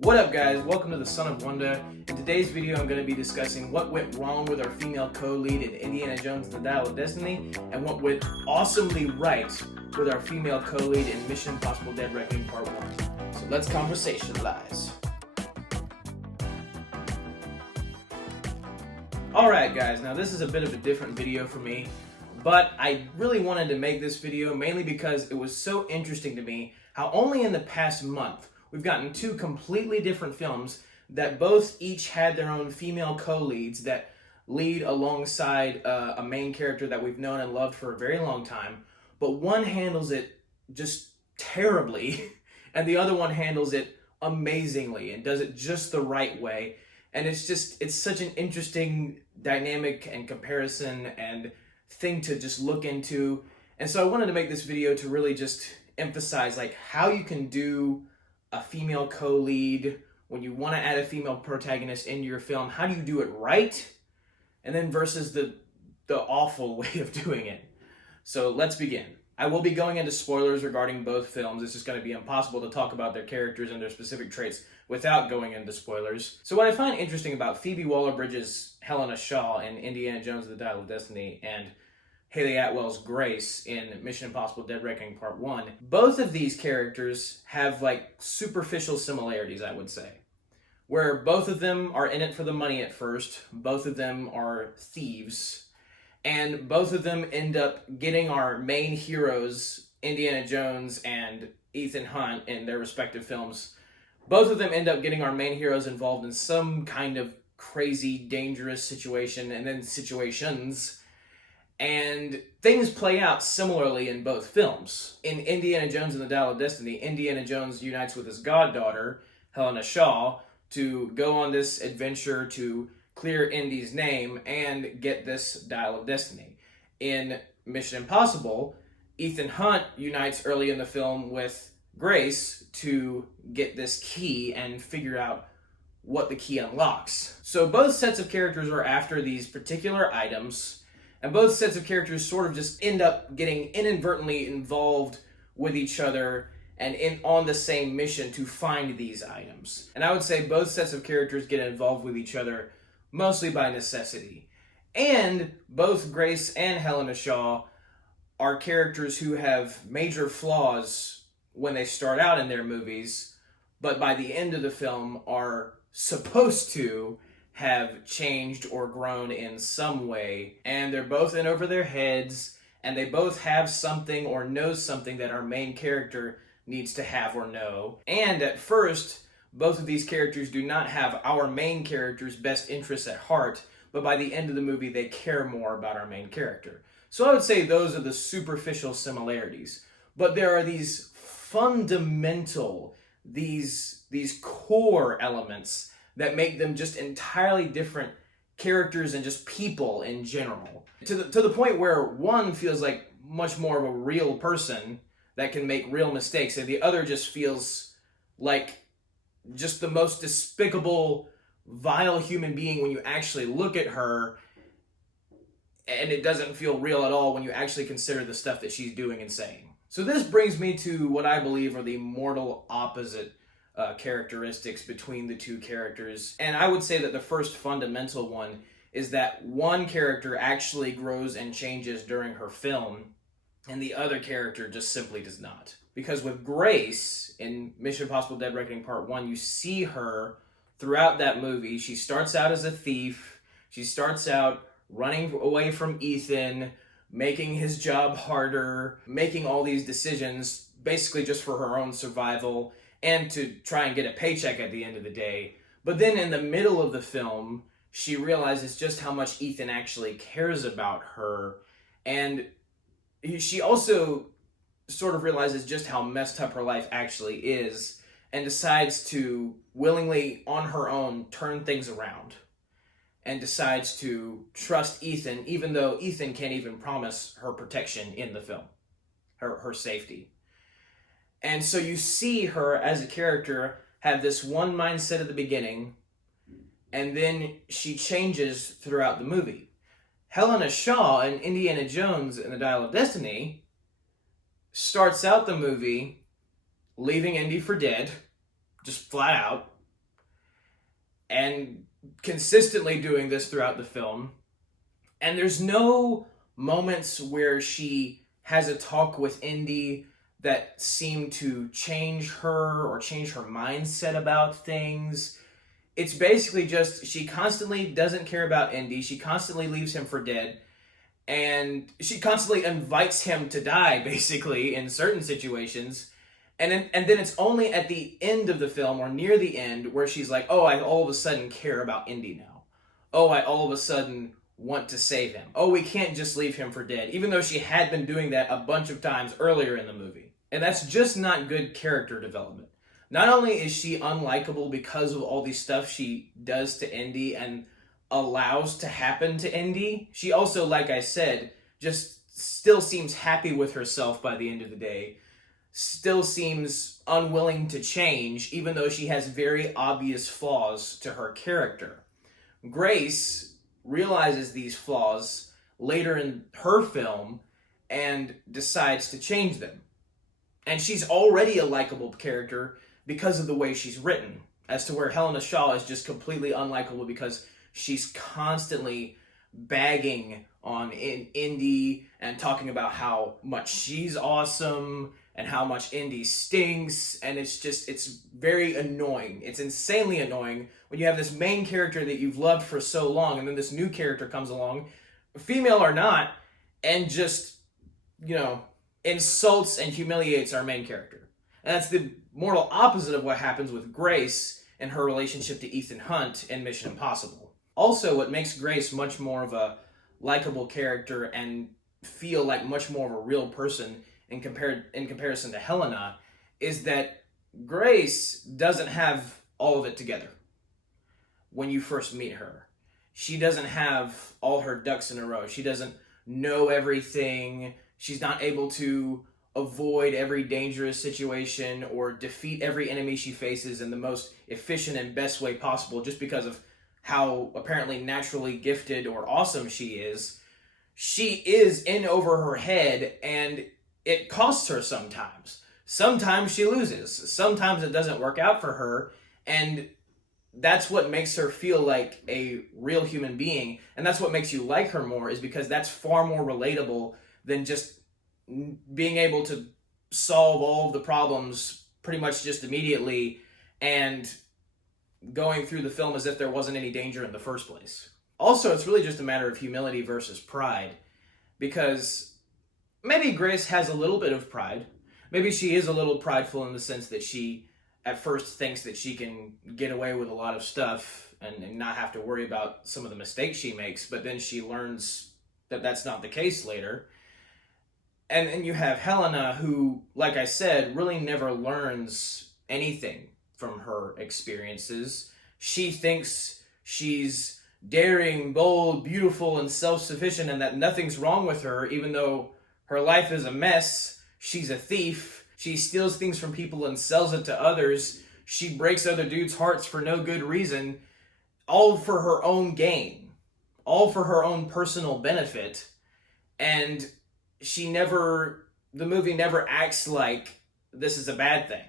What up guys, welcome to the Son of Wonder. In today's video I'm going to be discussing what went wrong with our female co-lead in Indiana Jones and the Dial of Destiny and what went awesomely right with our female co-lead in Mission Impossible Dead Reckoning Part 1. So let's conversationalize. Alright guys, now this is a bit of a different video for me, but I really wanted to make this video mainly because it was so interesting to me how only in the past month we've gotten two completely different films that both each had their own female co-leads that lead alongside a main character that we've known and loved for a very long time, but one handles it just terribly and the other one handles it amazingly and does it just the right way. And it's such an interesting dynamic and comparison and thing to just look into. And so I wanted to make this video to really just emphasize like how you can do a female co-lead when you want to add a female protagonist into your film. How do you do it right? And then versus the awful way of doing it. So let's begin. I will be going into spoilers regarding both films. It's just going to be impossible to talk about their characters and their specific traits without going into spoilers. So what I find interesting about Phoebe Waller-Bridge's Helena Shaw in Indiana Jones and the Dial of Destiny and Haley Atwell's Grace in Mission Impossible Dead Reckoning Part 1, both of these characters have like superficial similarities, I would say. Where both of them are in it for the money at first, both of them are thieves, and both of them end up getting our main heroes, Indiana Jones and Ethan Hunt, in their respective films. Both of them end up getting our main heroes involved in some kind of crazy, dangerous situation, and then situations. And things play out similarly in both films. In Indiana Jones and the Dial of Destiny, Indiana Jones unites with his goddaughter, Helena Shaw, to go on this adventure to clear Indy's name and get this Dial of Destiny. In Mission Impossible, Ethan Hunt unites early in the film with Grace to get this key and figure out what the key unlocks. So both sets of characters are after these particular items, and both sets of characters sort of just end up getting inadvertently involved with each other and on the same mission to find these items. And I would say both sets of characters get involved with each other mostly by necessity. And both Grace and Helena Shaw are characters who have major flaws when they start out in their movies, but by the end of the film are supposed to have changed or grown in some way, and they're both in over their heads, and they both have something or know something that our main character needs to have or know. And at first, both of these characters do not have our main character's best interests at heart, but by the end of the movie, they care more about our main character. So I would say those are the superficial similarities. But there are these fundamental, these core elements that make them just entirely different characters and just people in general. To the point where one feels like much more of a real person that can make real mistakes, and the other just feels like just the most despicable, vile human being when you actually look at her, and it doesn't feel real at all when you actually consider the stuff that she's doing and saying. So this brings me to what I believe are the mortal opposite characteristics between the two characters. And I would say that the first fundamental one is that one character actually grows and changes during her film, and the other character just simply does not. Because with Grace, in Mission Impossible Dead Reckoning Part 1, you see her throughout that movie. She starts out as a thief. She starts out running away from Ethan, making his job harder, making all these decisions basically just for her own survival and to try and get a paycheck at the end of the day. But then in the middle of the film, she realizes just how much Ethan actually cares about her, and she also sort of realizes just how messed up her life actually is, and decides to willingly, on her own, turn things around, and decides to trust Ethan, even though Ethan can't even promise her protection in the film, her safety. And so you see her as a character have this one mindset at the beginning, and then she changes throughout the movie. Helena Shaw in Indiana Jones and the Dial of Destiny starts out the movie leaving Indy for dead, just flat out, and consistently doing this throughout the film. And there's no moments where she has a talk with Indy that seem to change her or change her mindset about things. It's basically just she constantly doesn't care about Indy. She constantly leaves him for dead. And she constantly invites him to die, basically, in certain situations. And then it's only at the end of the film, or near the end, where she's like, oh, I all of a sudden care about Indy now. Oh, I all of a sudden want to save him. Oh, we can't just leave him for dead, even though she had been doing that a bunch of times earlier in the movie. And that's just not good character development. Not only is she unlikable because of all these stuff she does to Indy and allows to happen to Indy, she also, like I said, just still seems happy with herself by the end of the day. Still seems unwilling to change, even though she has very obvious flaws to her character. Grace realizes these flaws later in her film and decides to change them. And she's already a likable character because of the way she's written, as to where Helena Shaw is just completely unlikable because she's constantly bagging on Indy and talking about how much she's awesome and how much Indy stinks, and it's very annoying. It's insanely annoying when you have this main character that you've loved for so long, and then this new character comes along, female or not, and just, insults and humiliates our main character. And that's the mortal opposite of what happens with Grace and her relationship to Ethan Hunt in Mission Impossible. Also, what makes Grace much more of a likable character and feel like much more of a real person in comparison to Helena is that Grace doesn't have all of it together when you first meet her. She doesn't have all her ducks in a row. She doesn't know everything. She's not able to avoid every dangerous situation or defeat every enemy she faces in the most efficient and best way possible just because of how apparently naturally gifted or awesome she is. She is in over her head, and it costs her sometimes. Sometimes she loses. Sometimes it doesn't work out for her, and that's what makes her feel like a real human being, and that's what makes you like her more, is because that's far more relatable than just being able to solve all of the problems pretty much just immediately and going through the film as if there wasn't any danger in the first place. Also, it's really just a matter of humility versus pride, because maybe Grace has a little bit of pride. Maybe she is a little prideful in the sense that she at first thinks that she can get away with a lot of stuff and not have to worry about some of the mistakes she makes, but then she learns that that's not the case later. And then you have Helena, who, like I said, really never learns anything from her experiences. She thinks she's daring, bold, beautiful, and self-sufficient, and that nothing's wrong with her, even though her life is a mess. She's a thief. She steals things from people and sells it to others. She breaks other dudes' hearts for no good reason, all for her own gain, all for her own personal benefit. And the movie never acts like this is a bad thing.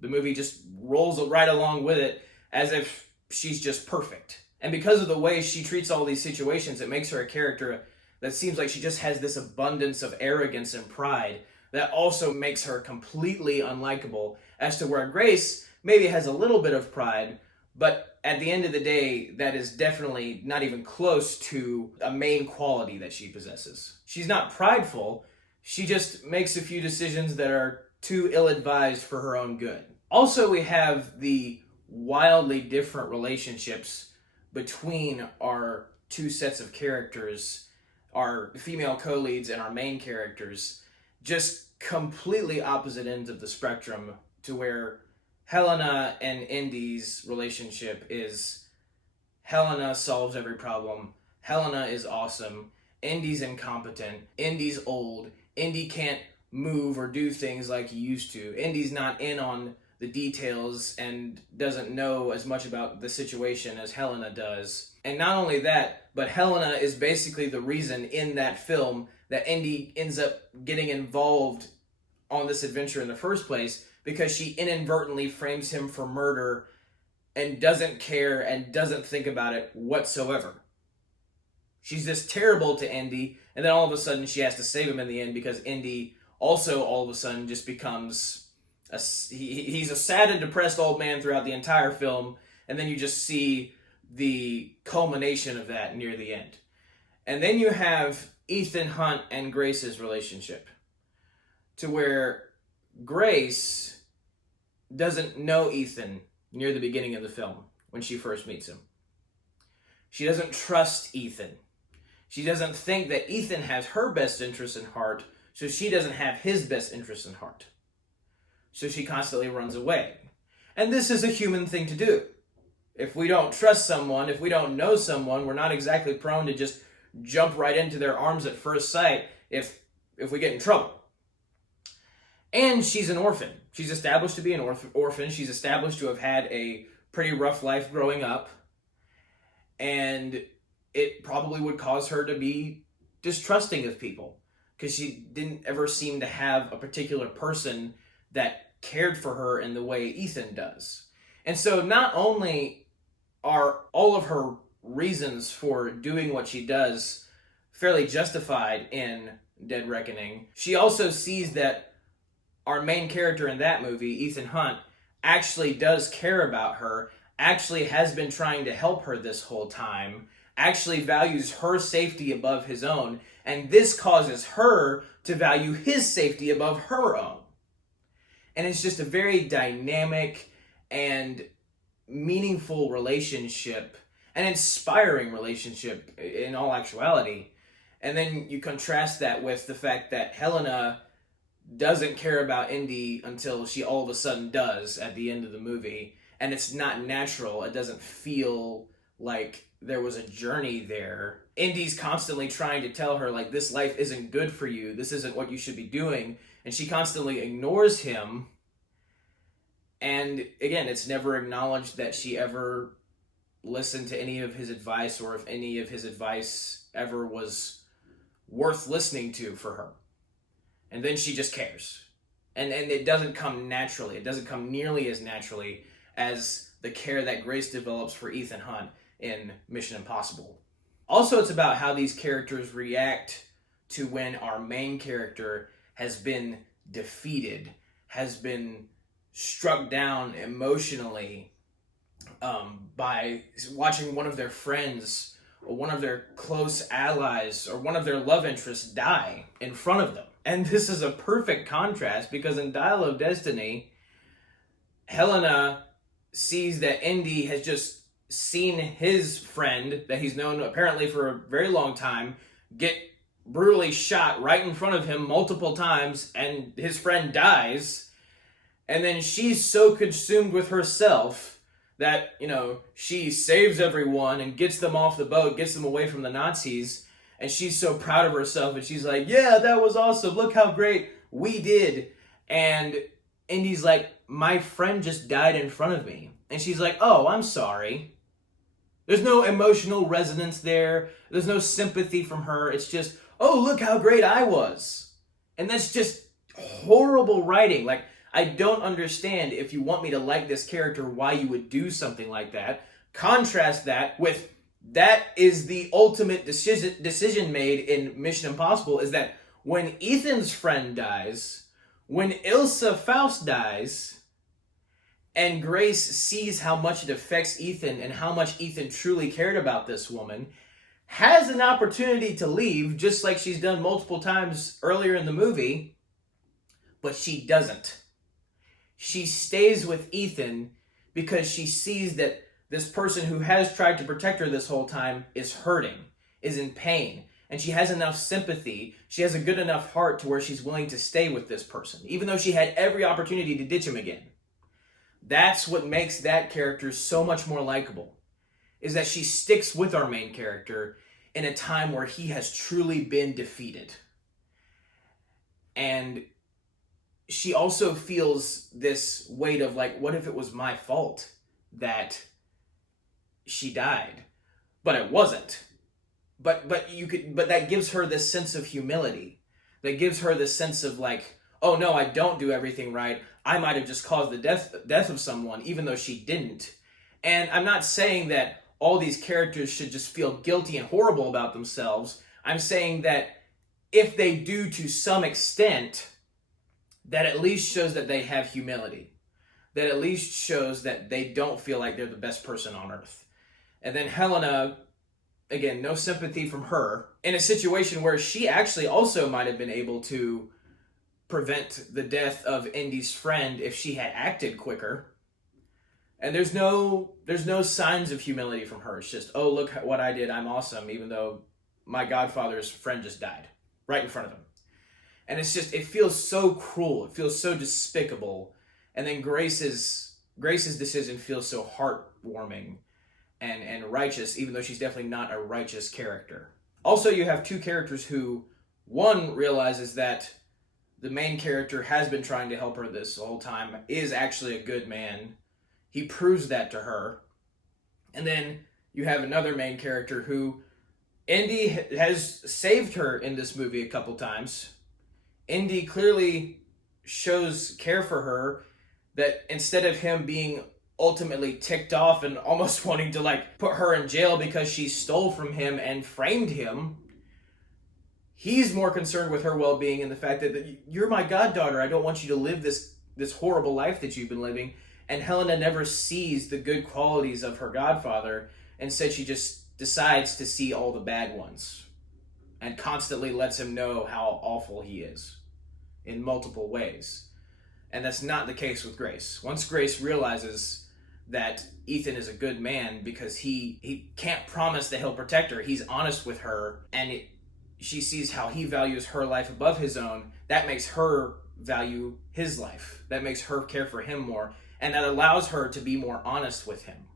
The movie just rolls right along with it as if she's just perfect. And because of the way she treats all these situations, it makes her a character that seems like she just has this abundance of arrogance and pride that also makes her completely unlikable, as to where Grace maybe has a little bit of pride, but at the end of the day, that is definitely not even close to a main quality that she possesses. She's not prideful, she just makes a few decisions that are too ill-advised for her own good. Also, we have the wildly different relationships between our two sets of characters, our female co-leads and our main characters, just completely opposite ends of the spectrum, to where Helena and Indy's relationship is Helena solves every problem, Helena is awesome, Indy's incompetent, Indy's old, Indy can't move or do things like he used to, Indy's not in on the details and doesn't know as much about the situation as Helena does. And not only that, but Helena is basically the reason in that film that Indy ends up getting involved on this adventure in the first place, because she inadvertently frames him for murder and doesn't care and doesn't think about it whatsoever. She's just terrible to Indy, and then all of a sudden she has to save him in the end because Indy also all of a sudden just becomes he's a sad and depressed old man throughout the entire film, and then you just see the culmination of that near the end. And then you have Ethan Hunt and Grace's relationship, to where Grace doesn't know Ethan near the beginning of the film when she first meets him. She doesn't trust Ethan. She doesn't think that Ethan has her best interest in heart, so she doesn't have his best interest in heart. So she constantly runs away. And this is a human thing to do. If we don't trust someone, if we don't know someone, we're not exactly prone to just jump right into their arms at first sight if we get in trouble. And she's an orphan. She's established to be an orphan. She's established to have had a pretty rough life growing up. And it probably would cause her to be distrusting of people, because she didn't ever seem to have a particular person that cared for her in the way Ethan does. And so not only are all of her reasons for doing what she does fairly justified in Dead Reckoning, she also sees that our main character in that movie, Ethan Hunt, actually does care about her, actually has been trying to help her this whole time, actually values her safety above his own, and this causes her to value his safety above her own. And it's just a very dynamic and meaningful relationship, an inspiring relationship in all actuality. And then you contrast that with the fact that Helena doesn't care about Indy until she all of a sudden does at the end of the movie. And it's not natural. It doesn't feel like there was a journey there. Indy's constantly trying to tell her, like, this life isn't good for you. This isn't what you should be doing. And she constantly ignores him. And again, it's never acknowledged that she ever listened to any of his advice, or if any of his advice ever was worth listening to for her. And then she just cares. And it doesn't come naturally. It doesn't come nearly as naturally as the care that Grace develops for Ethan Hunt in Mission Impossible. Also, it's about how these characters react to when our main character has been defeated, has been struck down emotionally by watching one of their friends or one of their close allies or one of their love interests die in front of them. And this is a perfect contrast, because in Dial of Destiny, Helena sees that Indy has just seen his friend that he's known apparently for a very long time get brutally shot right in front of him multiple times, and his friend dies. And then she's so consumed with herself that, she saves everyone and gets them off the boat, gets them away from the Nazis. And she's so proud of herself, and she's like, yeah, that was awesome. Look how great we did. And Indy's like, my friend just died in front of me. And she's like, oh, I'm sorry. There's no emotional resonance there. There's no sympathy from her. It's just, oh, look how great I was. And that's just horrible writing. Like, I don't understand, if you want me to like this character, why you would do something like that. Contrast that with, that is the ultimate decision made in Mission Impossible, is that when Ethan's friend dies, when Ilsa Faust dies, and Grace sees how much it affects Ethan and how much Ethan truly cared about this woman, has an opportunity to leave, just like she's done multiple times earlier in the movie, but she doesn't. She stays with Ethan because she sees that this person who has tried to protect her this whole time is hurting, is in pain, and she has enough sympathy, she has a good enough heart to where she's willing to stay with this person, even though she had every opportunity to ditch him again. That's what makes that character so much more likable, is that she sticks with our main character in a time where he has truly been defeated. And she also feels this weight of, like, what if it was my fault that she died? But it wasn't. But that gives her this sense of humility. That gives her this sense of, like, oh no, I don't do everything right. I might have just caused the death of someone, even though she didn't. And I'm not saying that all these characters should just feel guilty and horrible about themselves. I'm saying that if they do to some extent, that at least shows that they have humility. That at least shows that they don't feel like they're the best person on earth. And then Helena, again, no sympathy from her, in a situation where she actually also might have been able to prevent the death of Indy's friend if she had acted quicker. And there's no signs of humility from her. It's just, oh, look what I did, I'm awesome, even though my godfather's friend just died right in front of him. And it's just, it feels so cruel, it feels so despicable. And then Grace's decision feels so heartwarming and righteous, even though she's definitely not a righteous character. Also, you have two characters who, one realizes that the main character has been trying to help her this whole time, is actually a good man. He proves that to her. And then you have another main character who, Indy has saved her in this movie a couple times. Indy clearly shows care for her, that instead of him being ultimately ticked off and almost wanting to like put her in jail because she stole from him and framed him, he's more concerned with her well-being and the fact that you're my goddaughter. I don't want you to live this horrible life that you've been living. And Helena never sees the good qualities of her godfather. Instead, she just decides to see all the bad ones and constantly lets him know how awful he is in multiple ways. And that's not the case with Grace. Once Grace realizes that Ethan is a good man because he can't promise that he'll protect her, he's honest with her, and she sees how he values her life above his own, that makes her value his life. That makes her care for him more, and that allows her to be more honest with him.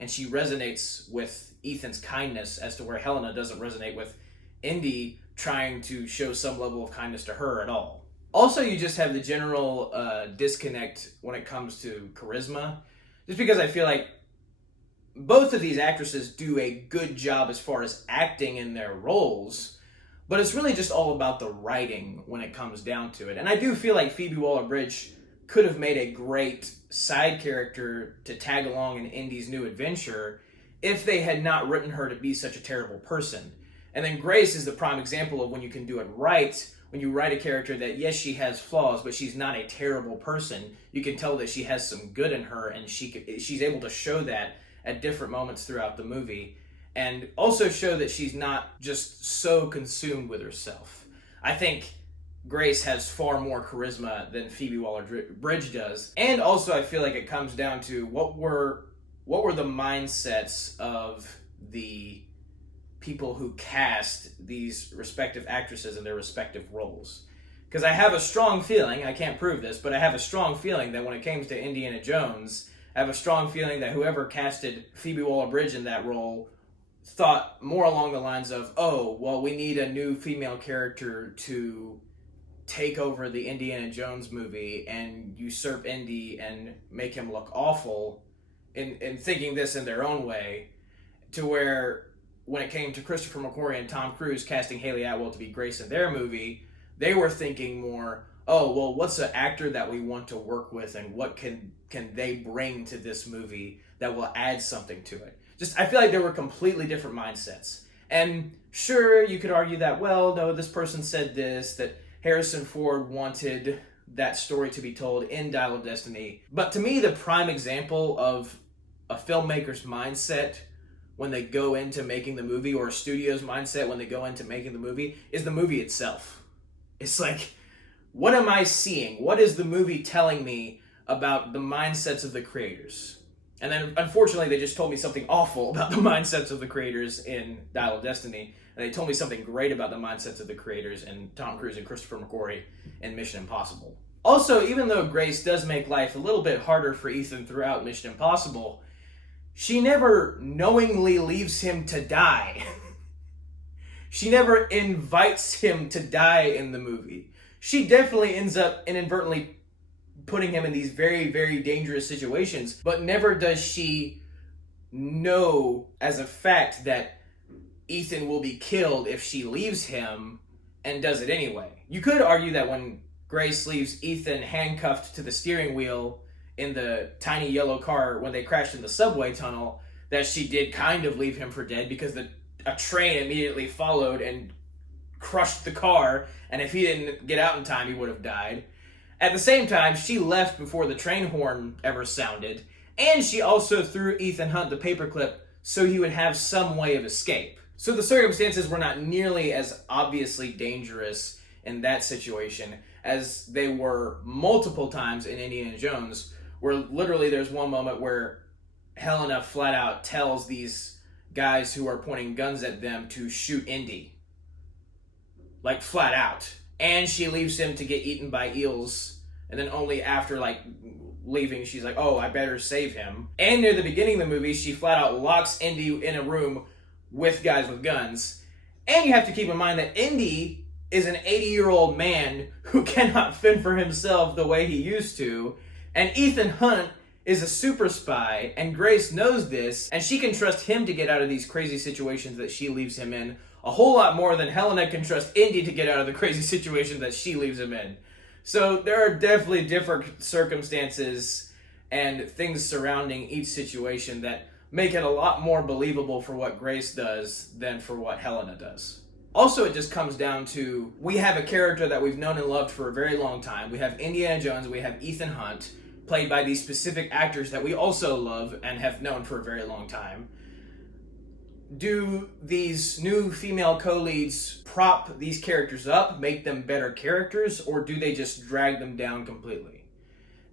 And she resonates with Ethan's kindness as to where Helena doesn't resonate with Indy trying to show some level of kindness to her at all. Also, you just have the general disconnect when it comes to charisma, just because I feel like both of these actresses do a good job as far as acting in their roles, but it's really just all about the writing when it comes down to it. And I do feel like Phoebe Waller-Bridge could have made a great side character to tag along in Indy's new adventure if they had not written her to be such a terrible person. And then Grace is the prime example of when you can do it right, when you write a character that, yes, she has flaws, but she's not a terrible person. You can tell that she has some good in her, and she's able to show that at different moments throughout the movie, and also show that she's not just so consumed with herself. I think Grace has far more charisma than Phoebe Waller-Bridge does, and also I feel like it comes down to what were the mindsets of the people who cast these respective actresses in their respective roles. Because I have a strong feeling, I can't prove this, but I have a strong feeling that when it came to Indiana Jones, I have a strong feeling that whoever casted Phoebe Waller-Bridge in that role thought more along the lines of, oh, well, we need a new female character to take over the Indiana Jones movie and usurp Indy and make him look awful, in thinking this in their own way, to where when it came to Christopher McQuarrie and Tom Cruise casting Haley Atwell to be Grace in their movie, they were thinking more, oh, well, what's an actor that we want to work with and what can they bring to this movie that will add something to it? Just, I feel like there were completely different mindsets. And sure, you could argue that, well, no, this person said this, that Harrison Ford wanted that story to be told in Dial of Destiny. But to me, the prime example of a filmmaker's mindset when they go into making the movie, or a studio's mindset when they go into making the movie, is the movie itself. It's like, what am I seeing? What is the movie telling me about the mindsets of the creators? And then, unfortunately, they just told me something awful about the mindsets of the creators in Dial of Destiny, and they told me something great about the mindsets of the creators in Tom Cruise and Christopher McQuarrie in Mission Impossible. Also, even though Grace does make life a little bit harder for Ethan throughout Mission Impossible, she never knowingly leaves him to die. She never invites him to die in the movie. She definitely ends up inadvertently putting him in these very, very dangerous situations, but never does she know as a fact that Ethan will be killed if she leaves him, and does it anyway. You could argue that when Grace leaves Ethan handcuffed to the steering wheel in the tiny yellow car when they crashed in the subway tunnel that she did kind of leave him for dead, because a train immediately followed and crushed the car, and if he didn't get out in time, he would have died. At the same time, she left before the train horn ever sounded, and she also threw Ethan Hunt the paperclip so he would have some way of escape. So the circumstances were not nearly as obviously dangerous in that situation as they were multiple times in Indiana Jones, where literally there's one moment where Helena flat out tells these guys who are pointing guns at them to shoot Indy. Like, flat out. And she leaves him to get eaten by eels, and then only after, like, leaving, she's like, oh, I better save him. And near the beginning of the movie, she flat out locks Indy in a room with guys with guns. And you have to keep in mind that Indy is an 80-year-old man who cannot fend for himself the way he used to, and Ethan Hunt is a super spy, and Grace knows this, and she can trust him to get out of these crazy situations that she leaves him in a whole lot more than Helena can trust Indy to get out of the crazy situation that she leaves him in. So there are definitely different circumstances and things surrounding each situation that make it a lot more believable for what Grace does than for what Helena does. Also, it just comes down to, we have a character that we've known and loved for a very long time. We have Indiana Jones, we have Ethan Hunt, played by these specific actors that we also love and have known for a very long time. Do these new female co-leads prop these characters up, make them better characters, or do they just drag them down completely?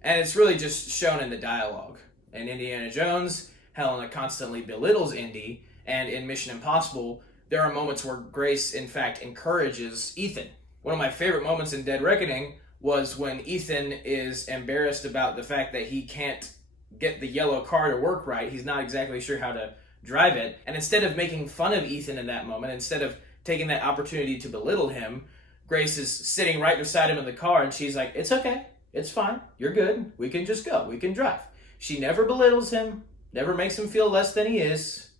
And it's really just shown in the dialogue. In Indiana Jones, Helena constantly belittles Indy, and in Mission Impossible, there are moments where Grace, in fact, encourages Ethan. One of my favorite moments in Dead Reckoning was when Ethan is embarrassed about the fact that he can't get the yellow car to work right. He's not exactly sure how to drive it. And instead of making fun of Ethan in that moment, instead of taking that opportunity to belittle him, Grace is sitting right beside him in the car, and she's like, it's okay, it's fine, you're good, we can just go, we can drive. She never belittles him, never makes him feel less than he is.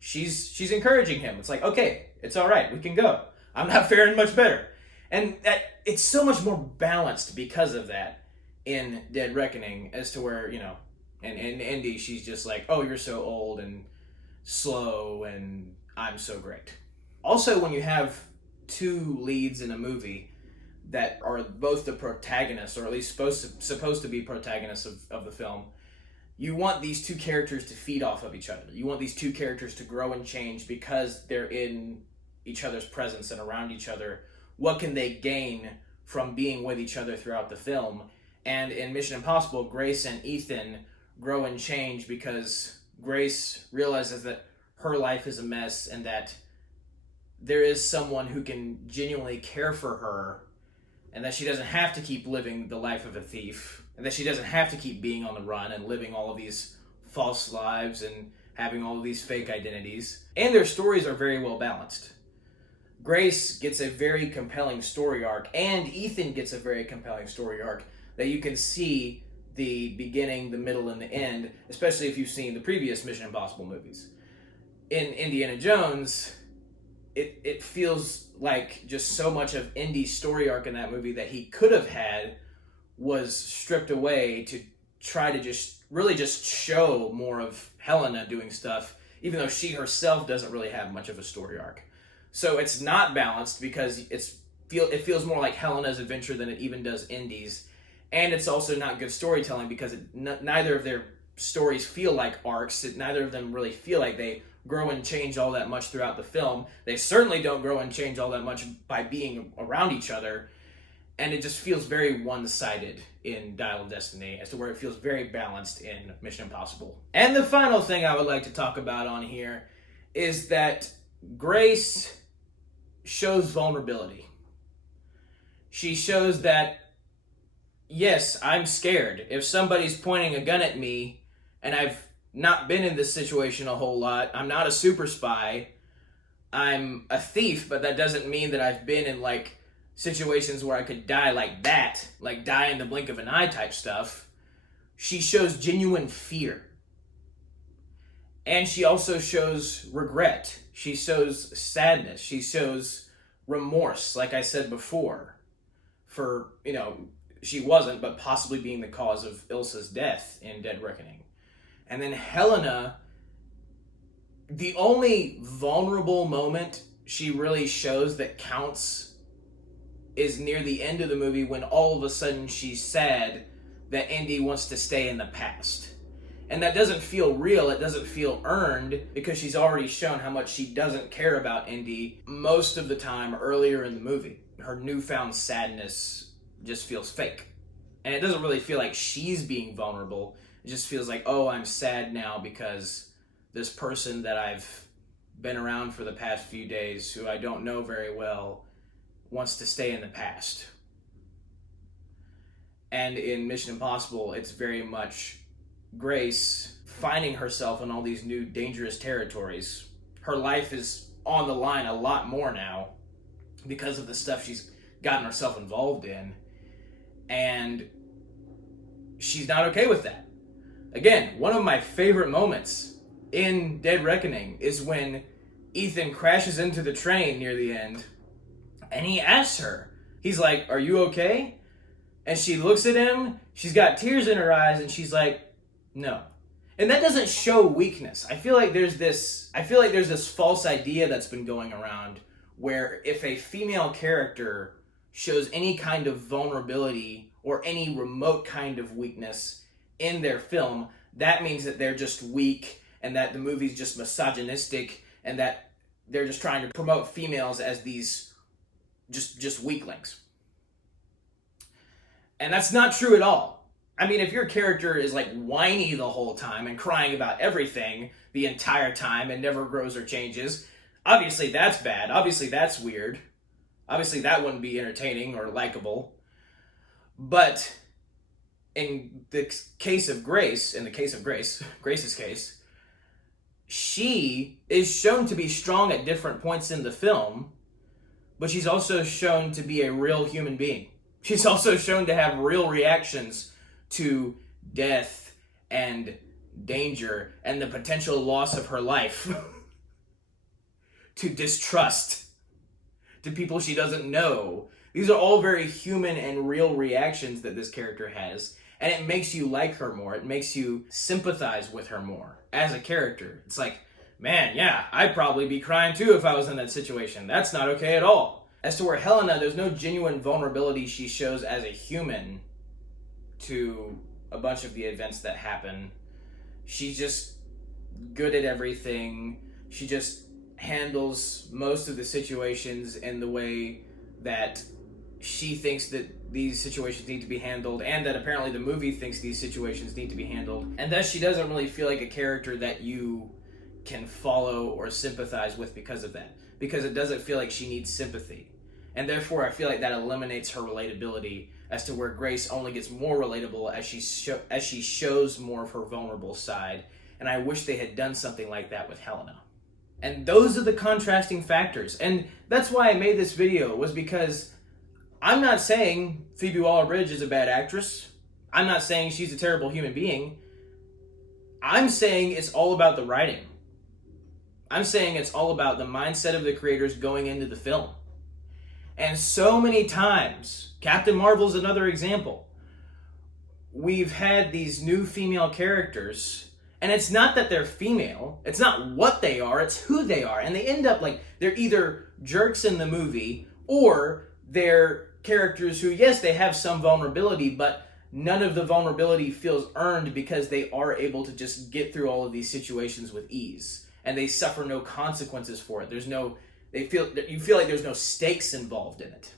She's encouraging him. It's like, okay, it's all right, we can go. I'm not faring much better. And that it's so much more balanced because of that in Dead Reckoning, as to where, in Indy, she's just like, oh, you're so old and slow and I'm so great. Also, when you have two leads in a movie that are both the protagonists, or at least supposed to be protagonists of the film, you want these two characters to feed off of each other. You want these two characters to grow and change because they're in each other's presence and around each other. What can they gain from being with each other throughout the film? And in Mission Impossible, Grace and Ethan grow and change because Grace realizes that her life is a mess and that there is someone who can genuinely care for her, and that she doesn't have to keep living the life of a thief, and that she doesn't have to keep being on the run and living all of these false lives and having all of these fake identities. And their stories are very well balanced. Grace gets a very compelling story arc, and Ethan gets a very compelling story arc that you can see the beginning, the middle, and the end, especially if you've seen the previous Mission Impossible movies. In Indiana Jones, it feels like just so much of Indy's story arc in that movie that he could have had was stripped away to try to just show more of Helena doing stuff, even though she herself doesn't really have much of a story arc. So it's not balanced because it feels more like Helena's adventure than it even does Indy's. And it's also not good storytelling because neither of their stories feel like arcs. Neither of them really feel like they grow and change all that much throughout the film. They certainly don't grow and change all that much by being around each other. And it just feels very one-sided in Dial of Destiny, as to where it feels very balanced in Mission Impossible. And the final thing I would like to talk about on here is that Grace shows vulnerability. She shows that, yes, I'm scared. If somebody's pointing a gun at me and I've not been in this situation a whole lot, I'm not a super spy, I'm a thief, but that doesn't mean that I've been in situations where I could die like that, like die in the blink of an eye type stuff. She shows genuine fear. And she also shows regret. She shows sadness. She shows remorse, like I said before, for, she wasn't, but possibly being the cause of Ilsa's death in Dead Reckoning. And then Helena, the only vulnerable moment she really shows that counts is near the end of the movie, when all of a sudden she's sad that Indy wants to stay in the past. And that doesn't feel real, it doesn't feel earned, because she's already shown how much she doesn't care about Indy most of the time earlier in the movie. Her newfound sadness just feels fake. And it doesn't really feel like she's being vulnerable. It just feels like, oh, I'm sad now because this person that I've been around for the past few days, who I don't know very well, wants to stay in the past. And in Mission Impossible, it's very much Grace finding herself in all these new dangerous territories. Her life is on the line a lot more now because of the stuff she's gotten herself involved in. And she's not okay with that. Again, one of my favorite moments in Dead Reckoning is when Ethan crashes into the train near the end, and he asks her, he's like, "Are you okay?" And she looks at him, she's got tears in her eyes, and she's like, "No." And that doesn't show weakness. I feel like there's this false idea that's been going around where if a female character shows any kind of vulnerability or any remote kind of weakness in their film, that means that they're just weak and that the movie's just misogynistic and that they're just trying to promote females as these just weaklings. And that's not true at all. I mean, if your character is like whiny the whole time and crying about everything the entire time and never grows or changes, obviously that's bad. Obviously that's weird. Obviously that wouldn't be entertaining or likable. But in the case of Grace, Grace's case, she is shown to be strong at different points in the film, but she's also shown to be a real human being. She's also shown to have real reactions to death and danger and the potential loss of her life, to distrust, to people she doesn't know. These are all very human and real reactions that this character has, and it makes you like her more. It makes you sympathize with her more as a character. It's like, man, yeah, I'd probably be crying too if I was in that situation. That's not okay at all. As to where Helena, there's no genuine vulnerability she shows as a human to a bunch of the events that happen. She's just good at everything. She just handles most of the situations in the way that she thinks that these situations need to be handled, and that apparently the movie thinks these situations need to be handled. And thus she doesn't really feel like a character that you can follow or sympathize with because of that. Because it doesn't feel like she needs sympathy. And therefore I feel like that eliminates her relatability, as to where Grace only gets more relatable as she shows more of her vulnerable side. And I wish they had done something like that with Helena. And those are the contrasting factors. And that's why I made this video, was because I'm not saying Phoebe Waller-Bridge is a bad actress. I'm not saying she's a terrible human being. I'm saying it's all about the writing. I'm saying it's all about the mindset of the creators going into the film. And so many times, Captain Marvel's another example, we've had these new female characters, and it's not that they're female, it's not what they are, it's who they are. And they end up like, they're either jerks in the movie, or they're characters who, yes, they have some vulnerability, but none of the vulnerability feels earned because they are able to just get through all of these situations with ease. And they suffer no consequences for it. You feel like there's no stakes involved in it.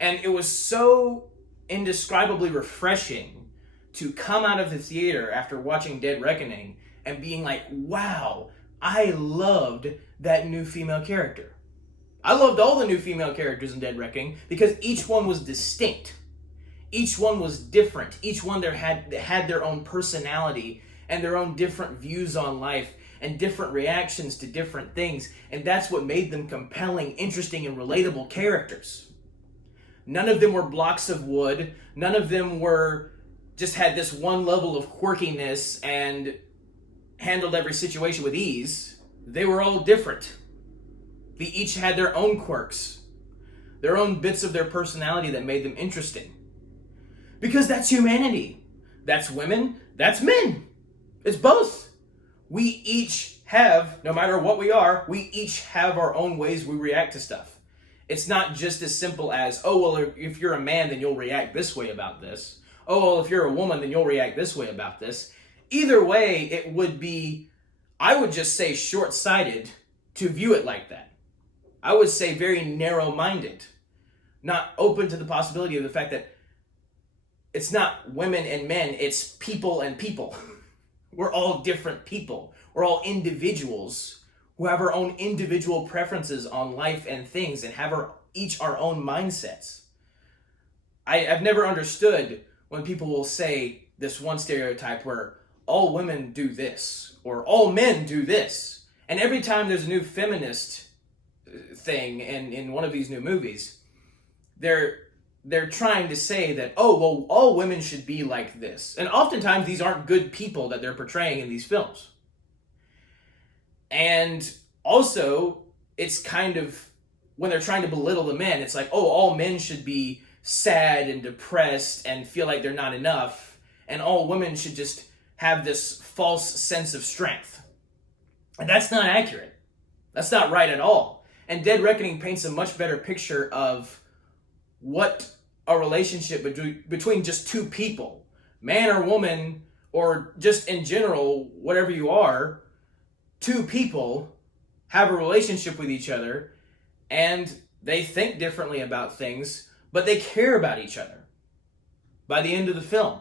And it was so indescribably refreshing to come out of the theater after watching Dead Reckoning and being like, wow, I loved that new female character. I loved all the new female characters in Dead Reckoning because each one was distinct. Each one was different. Each one had their own personality and their own different views on life and different reactions to different things. And that's what made them compelling, interesting, and relatable characters. None of them were blocks of wood. None of them just had this one level of quirkiness and handled every situation with ease. They were all different. They each had their own quirks, their own bits of their personality that made them interesting. Because that's humanity. That's women, that's men. It's both. We each have, no matter what we are, we each have our own ways we react to stuff. It's not just as simple as, oh, well, if you're a man, then you'll react this way about this. Oh, well, if you're a woman, then you'll react this way about this. Either way, it would be, I would just say, short-sighted to view it like that. I would say very narrow-minded, not open to the possibility of the fact that it's not women and men, it's people and people. We're all different people. We're all individuals who have our own individual preferences on life and things and have each our own mindsets. I've never understood when people will say this one stereotype where all women do this or all men do this. And every time there's a new feminist thing in one of these new movies, they're trying to say that, oh, well, all women should be like this. And oftentimes these aren't good people that they're portraying in these films. And also, it's kind of, when they're trying to belittle the men, it's like, oh, all men should be sad and depressed and feel like they're not enough. And all women should just have this false sense of strength. And that's not accurate. That's not right at all. And Dead Reckoning paints a much better picture of what a relationship between just two people, man or woman, or just in general, whatever you are, two people have a relationship with each other and they think differently about things, but they care about each other. By the end of the film,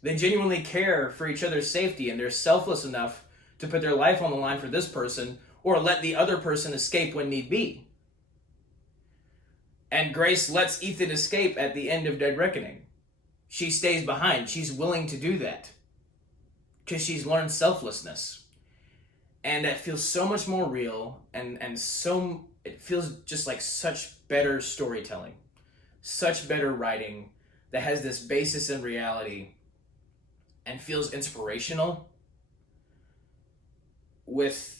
they genuinely care for each other's safety and they're selfless enough to put their life on the line for this person or let the other person escape when need be. And Grace lets Ethan escape at the end of Dead Reckoning. She stays behind. She's willing to do that because she's learned selflessness. And that feels so much more real and so it feels just like such better storytelling, such better writing that has this basis in reality and feels inspirational with,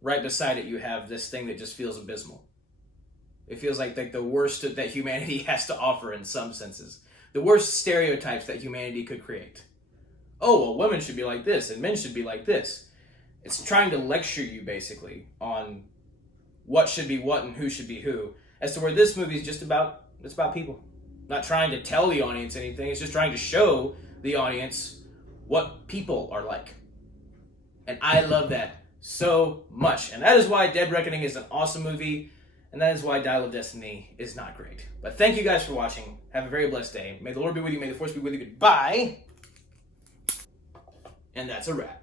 right beside it you have this thing that just feels abysmal. It feels like the worst that humanity has to offer in some senses. The worst stereotypes that humanity could create. Oh, well, women should be like this and men should be like this. It's trying to lecture you, basically, on what should be what and who should be who. As to where this movie is just about, it's about people. Not trying to tell the audience anything. It's just trying to show the audience what people are like. And I love that so much. And that is why Dead Reckoning is an awesome movie. And that is why Dial of Destiny is not great. But thank you guys for watching. Have a very blessed day. May the Lord be with you. May the Force be with you. Goodbye. And that's a wrap.